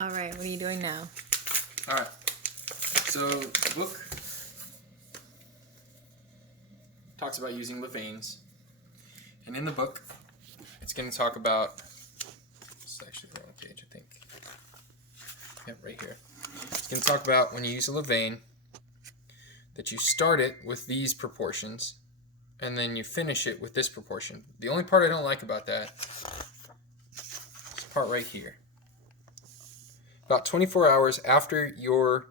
All right, what are you doing now? All right. So the book talks about using levains, and in the book, it's going to talk about. It's actually the wrong page, I think. Yep, right here. It's going to talk about when you use a levain that you start it with these proportions, and then you finish it with this proportion. The only part I don't like about that is this part right here. About 24 hours after your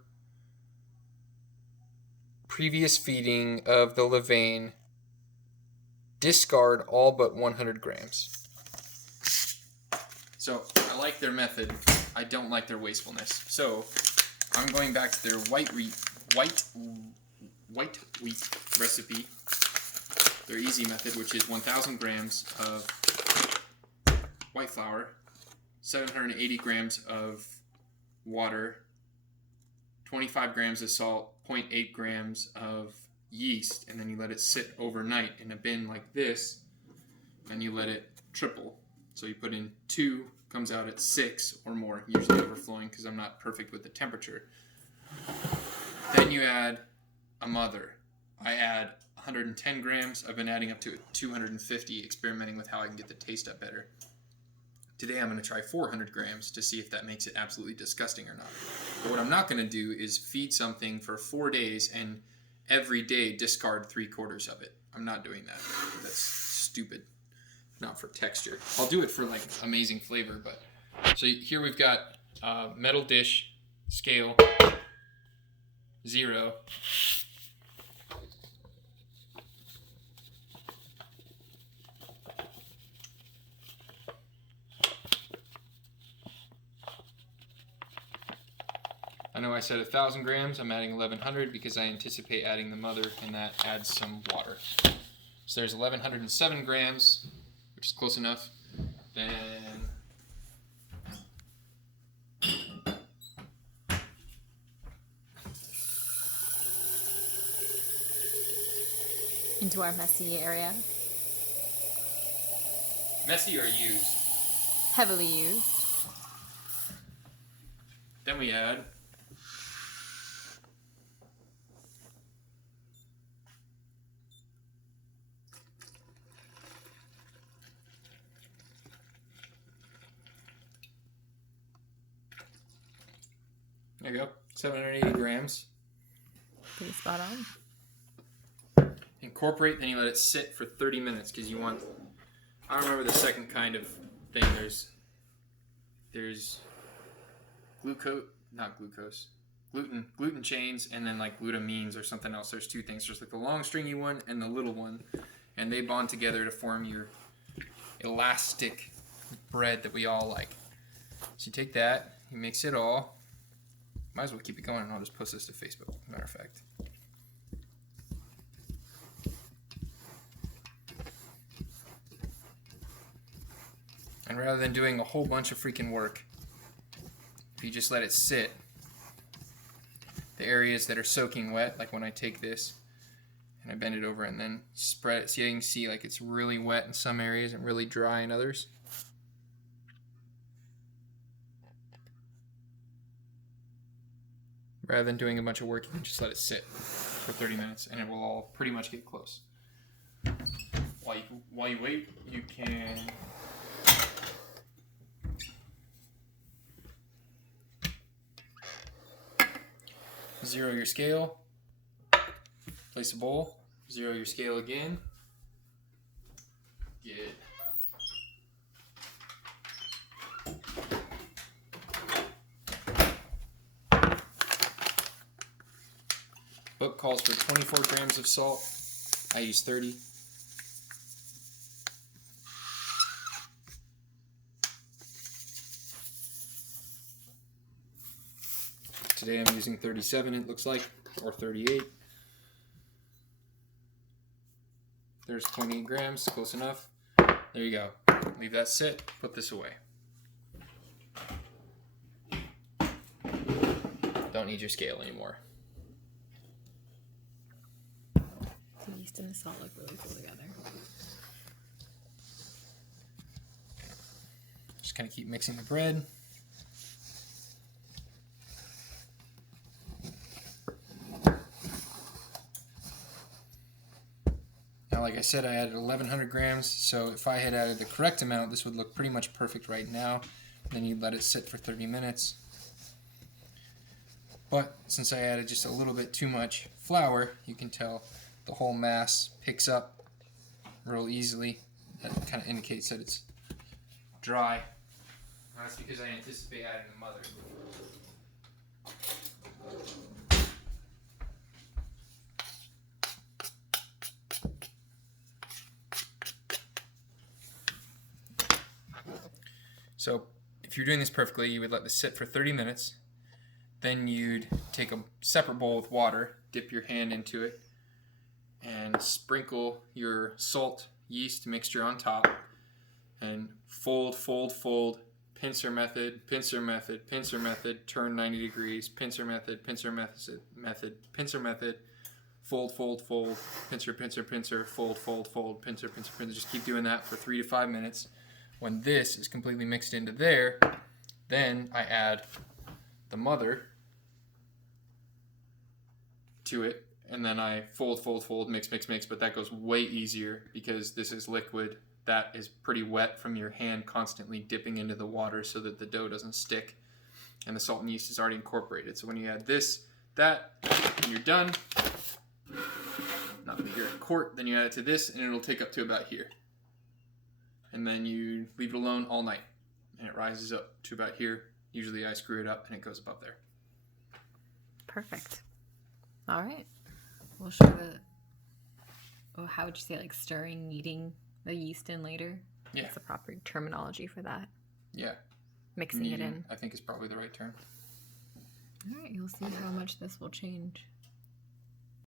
previous feeding of the levain, discard all but 100 grams. So I like their method. I don't like their wastefulness. So I'm going back to their white wheat recipe, their easy method, which is 1,000 grams of white flour, 780 grams of water, 25 grams of salt, 0.8 grams of yeast, and then you let it sit overnight in a bin like this, and you let it triple. So you put in 2, comes out at 6 or more, usually overflowing because I'm not perfect with the temperature. Then you add a mother. I add 110 grams. I've been adding up to 250, experimenting with how I can get the taste up better. Today I'm going to try 400 grams to see if that makes it absolutely disgusting or not. But what I'm not going to do is feed something for 4 days and every day discard 3/4 of it. I'm not doing that. That's stupid. Not for texture. I'll do it for like amazing flavor, but so here we've got metal dish, scale, 0. I know I said 1,000 grams. I'm adding 1,100 because I anticipate adding the mother, and that adds some water. So there's 1,107 grams, which is close enough. Then Into our messy area. messy or used. Heavily used. Then we add there you go, 780 grams. Pretty spot on. Incorporate, then you let it sit for 30 minutes because you want. I don't remember the second kind of thing. There's gluten chains, and then like glutamines or something else. There's 2 things. There's like the long stringy one and the little one, and they bond together to form your elastic bread that we all like. So you take that, you mix it all. Might as well keep it going, and I'll just post this to Facebook, matter of fact. And rather than doing a whole bunch of freaking work, if you just let it sit, the areas that are soaking wet, like when I take this and I bend it over and then spread it, so you can see like it's really wet in some areas and really dry in others. Rather than doing a bunch of work, you can just let it sit for 30 minutes and it will all pretty much get close. While you wait, you can zero your scale, place a bowl, zero your scale again, get book calls for 24 grams of salt. I use 30. Today I'm using 37, it looks like, or 38. There's 28 grams, close enough. There you go. Leave that sit, put this away. Don't need your scale anymore. The yeast and the salt look really cool together. Just kind of keep mixing the bread. Now, like I said, I added 1,100 grams, so if I had added the correct amount, this would look pretty much perfect right now. Then you'd let it sit for 30 minutes. But since I added just a little bit too much flour, you can tell the whole mass picks up real easily. That kind of indicates that it's dry. That's because I anticipate adding the mother. So if you're doing this perfectly, you would let this sit for 30 minutes. Then you'd take a separate bowl with water, dip your hand into it, and sprinkle your salt yeast mixture on top, and fold, fold, fold, pincer method, pincer method, pincer method, turn 90 degrees, pincer method, pincer method, pincer method, fold, fold, fold, pincer, pincer, pincer, fold, fold, fold, pincer, pincer, pincer. Just keep doing that for 3 to 5 minutes. When this is completely mixed into there, then I add the mother to it, and then I fold, fold, fold, mix, mix, mix, but that goes way easier because this is liquid that is pretty wet from your hand constantly dipping into the water so that the dough doesn't stick, and the salt and yeast is already incorporated. So when you add this, that, and you're done, not that you're in court, then you add it to this, and it'll take up to about here. And then you leave it alone all night, and it rises up to about here. Usually I screw it up, and it goes above there. Perfect. All right. We'll show how would you say, like stirring, kneading the yeast in later? Yeah. What's the proper terminology for that? Yeah. Mixing it in. I think is probably the right term. All right. You'll see how much this will change.